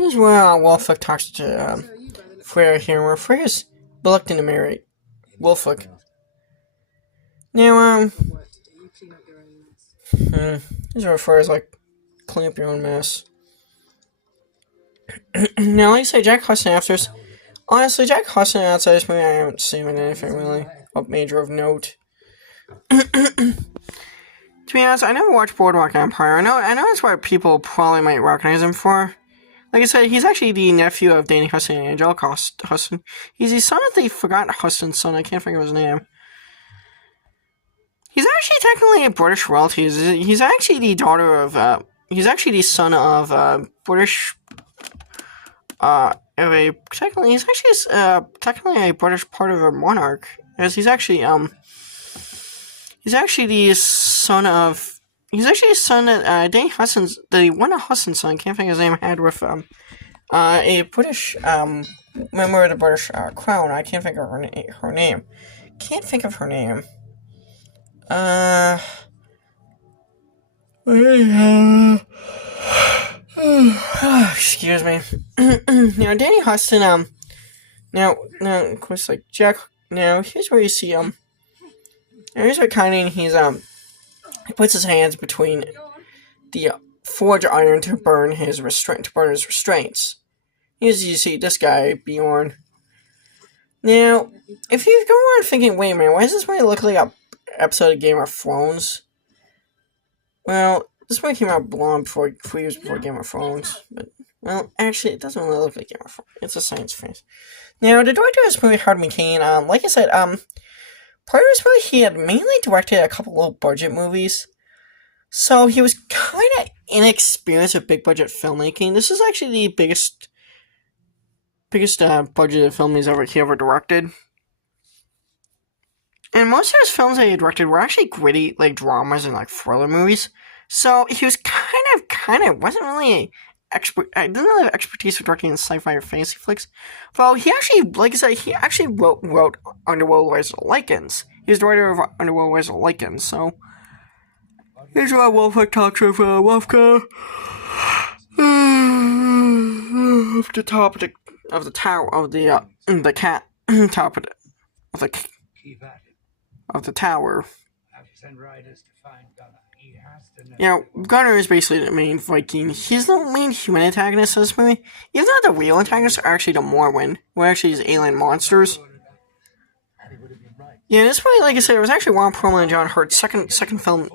Here's where Wulfric talks to Freya here, where Freya's reluctant to marry Wulfric. Now, here's where Freya's like, clean up your own mess. Now, like I say, Jack Hudson after this. Honestly, Jack Hudson outside this movie, I haven't seen anything really of major of note. To be honest, I never watched Boardwalk Empire. I know that's what people probably might recognize him for. Like I said, he's actually the nephew of Danny Huston and Angelica Huston. He's the son of the forgotten Huston son. I can't think of his name. He's actually technically a British royalty. He's actually the daughter of. He's actually the son of British. Technically a British part of a monarch, as he's actually the son of. He's actually a son of Danny Huston's, one of Huston's son, can't think of his name, had with a British member of the British Crown. I can't think of her name. Can't think of her name. Excuse me. Now, Danny Huston, now, of course, like, Jack, now, here's where you see, now, here's where Kynan, he puts his hands between the forge iron to burn his restraints. As you see, this guy, Bjorn. Now, if you go on thinking, wait a minute, why does this movie look like a episode of Game of Thrones? Well, this movie came out long before 4 years before Game of Thrones, but, well, actually, it doesn't really look like Game of Thrones. It's a science fiction. Now, the director of this movie, Howard McCain, like I said, prior to this movie, he had mainly directed a couple low-budget movies, so he was kind of inexperienced with big-budget filmmaking. This is actually the biggest budgeted film he ever directed. And most of his films that he directed were actually gritty, like, dramas and, like, thriller movies. So, he was wasn't really didn't really have expertise for directing in sci-fi or fantasy flicks. Well, he actually, like I said, he actually wrote Underworld Rise of the Lycans. He was the writer of Underworld Rise of the Lycans, so... Here's why Wulfric talks with Wulfka. Off the top of the tower, of the cat, top of the tower. Gunnar is basically the main Viking. He's the main human antagonist of this movie. Even though the real antagonists are actually the Morwen, who are actually these alien monsters. Yeah, this movie, like I said, it was actually Ron Perlman and John Hurt's second film